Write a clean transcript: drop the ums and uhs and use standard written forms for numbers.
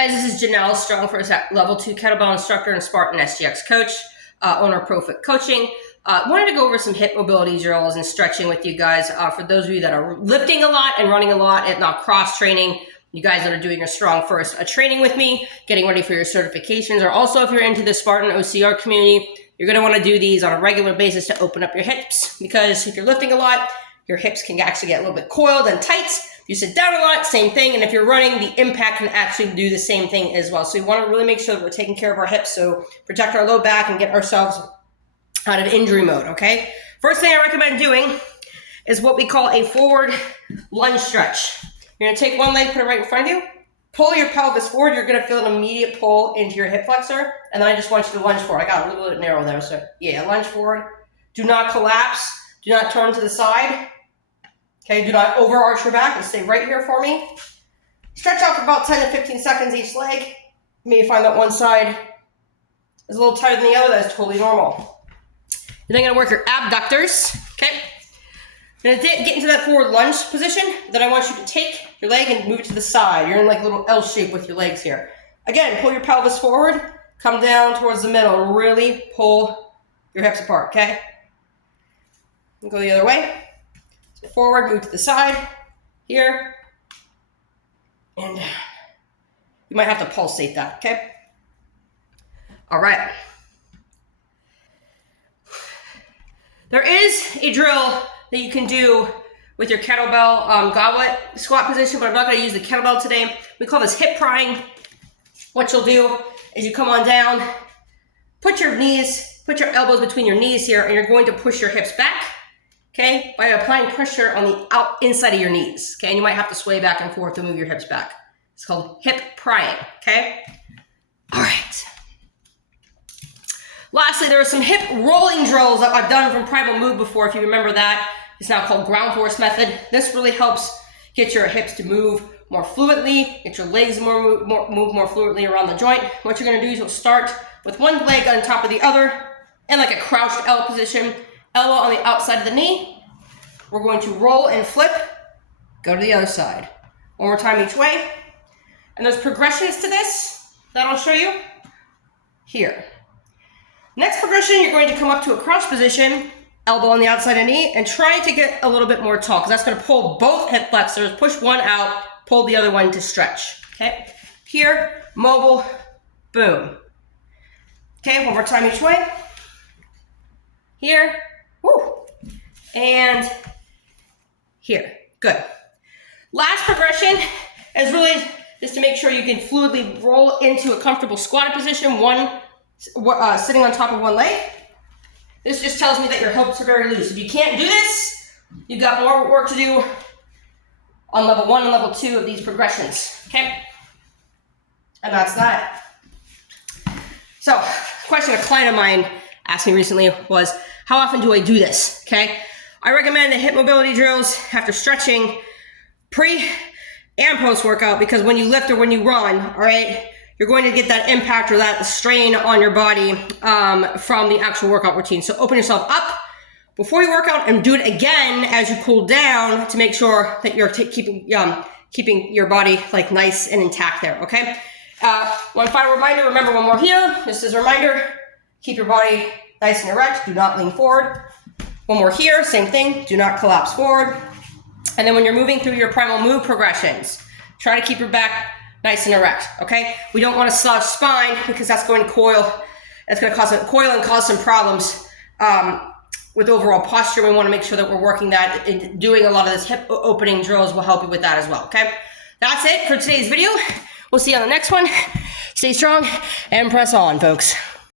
guys, this is Janelle, Strong First Level 2 Kettlebell Instructor and Spartan SGX Coach, owner of ProFit Coaching. Wanted to go over some hip mobility drills and stretching with you guys. For those of you that are lifting a lot and running a lot and not cross-training, you guys that are doing your Strong First training with me, getting ready for your certifications, or also if you're into the Spartan OCR community, you're going to want to do these on a regular basis to open up your hips, because if you're lifting a lot, your hips can actually get a little bit coiled and tight. If you sit down a lot, same thing. And if you're running, the impact can actually do the same thing as well. So we want to really make sure that we're taking care of our hips, so protect our low back and get ourselves out of injury mode, okay? First thing I recommend doing is what we call a forward lunge stretch. You're going to take one leg, put it right in front of you, pull your pelvis forward. You're going to feel an immediate pull into your hip flexor, and then I just want you to lunge forward. I got a little bit narrow there, so yeah, lunge forward. Do not collapse. Do not turn to the side. Okay, do not overarch your back and stay right here for me. Stretch out for about 10 to 15 seconds each leg. You may find that one side is a little tighter than the other. That's totally normal. You're then going to work your abductors. Okay, you're going to get into that forward lunge position. Then I want you to take your leg and move it to the side. You're in like a little L shape with your legs here. Again, pull your pelvis forward, come down towards the middle, and really pull your hips apart, okay? And go the other way. So forward, move to the side, here, and you might have to pulsate that, okay? All right. There is a drill that you can do with your kettlebell goblet squat position, but I'm not going to use the kettlebell today. We call this hip prying. What you'll do is you come on down, put your elbows between your knees here, and you're going to push your hips back, okay, by applying pressure on the inside of your knees, okay, and you might have to sway back and forth to move your hips back. It's called hip prying, okay? All right. Lastly, there are some hip rolling drills that I've done from Primal Move before, if you remember that. It's now called ground force method. This really helps get your hips to move more fluidly, get your legs move more fluidly around the joint. What you're gonna do is you'll start with one leg on top of the other in like a crouched L position, elbow on the outside of the knee. We're going to roll and flip, go to the other side. One more time each way. And there's progressions to this that I'll show you here. Next progression, you're going to come up to a crouch position, elbow on the outside of the knee, and try to get a little bit more tall, because that's going to pull both hip flexors, push one out, pull the other one to stretch, okay? Here, mobile, boom. Okay, one more time each way. Here, woo, and here, good. Last progression is really just to make sure you can fluidly roll into a comfortable squatted position, sitting on top of one leg. This just tells me that your hips are very loose. If you can't do this, you've got more work to do on level 1 and level 2 of these progressions, okay? And that's that. So, a question a client of mine asked me recently was, how often do I do this, okay? I recommend the hip mobility drills after stretching, pre and post-workout, because when you lift or when you run, all right, you're going to get that impact or that strain on your body from the actual workout routine. So open yourself up before you work out and do it again as you cool down to make sure that you're keeping your body like nice and intact there, okay? One final reminder, remember one more here. Just as a reminder, keep your body nice and erect. Do not lean forward. One more here, same thing. Do not collapse forward. And then when you're moving through your Primal Move progressions, try to keep your back nice and erect, okay? We don't want to slouch spine, because that's going to coil. That's going to cause some problems with overall posture. We want to make sure that we're working that, and doing a lot of this hip opening drills will help you with that as well, okay? That's it for today's video. We'll see you on the next one. Stay strong and press on, folks.